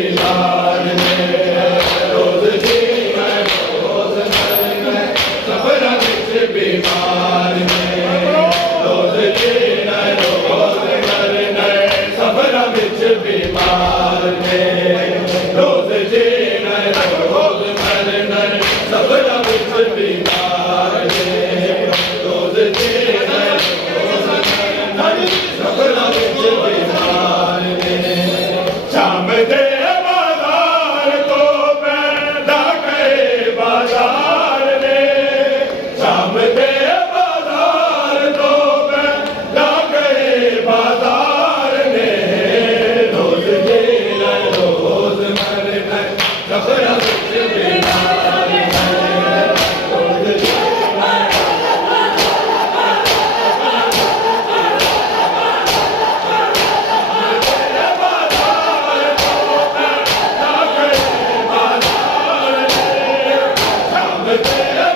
बीमार ने रोज जीना रोज मरना सफर विच बीमार ने रोज जीना रोज मरना सफर विच बीमार ने रोज जीना रोज मरना सफर विच बीमार ने रोज जीना रोज मरना सफर विच बीमार ने शाम दे बाजार तो पैदा गए बाजार ने शाम दे बाजार तो पैदा गए बाजार ने रोज जीना रोज मरना सफर विच बीमार ने रोज जीना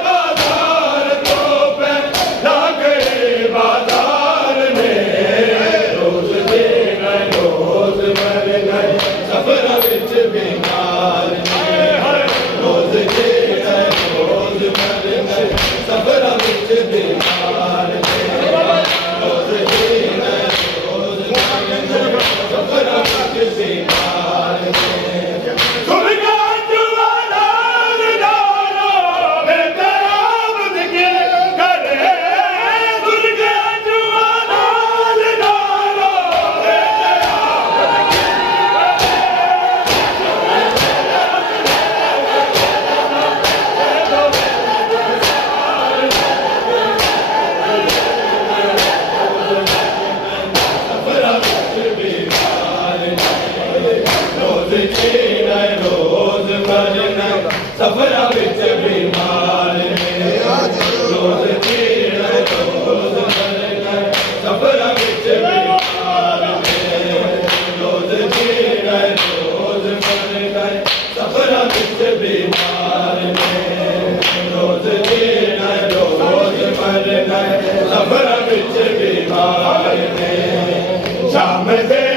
बाजार तो पैदा गए बाजार ने रोज जीना रोज मरना सफर विच बीमार ने रोज जीना रोज मरना सफर विच बीमार ने रोज जीना रोज मरना सफर विच बीमार ने सुरगा जुवाना दारो बेतराब के करे सुरगा जुवाना दारो बेतराब के सफर विच बीमार ने रोज जीना रोज मरना सफर विच बीमार ने रोज जीना रोज मरना सफर विच बीमार ने रोज जीना रोज मरना सफर विच बीमार ने रोज जीना रोज मरना सफर विच बीमार ने शाम दे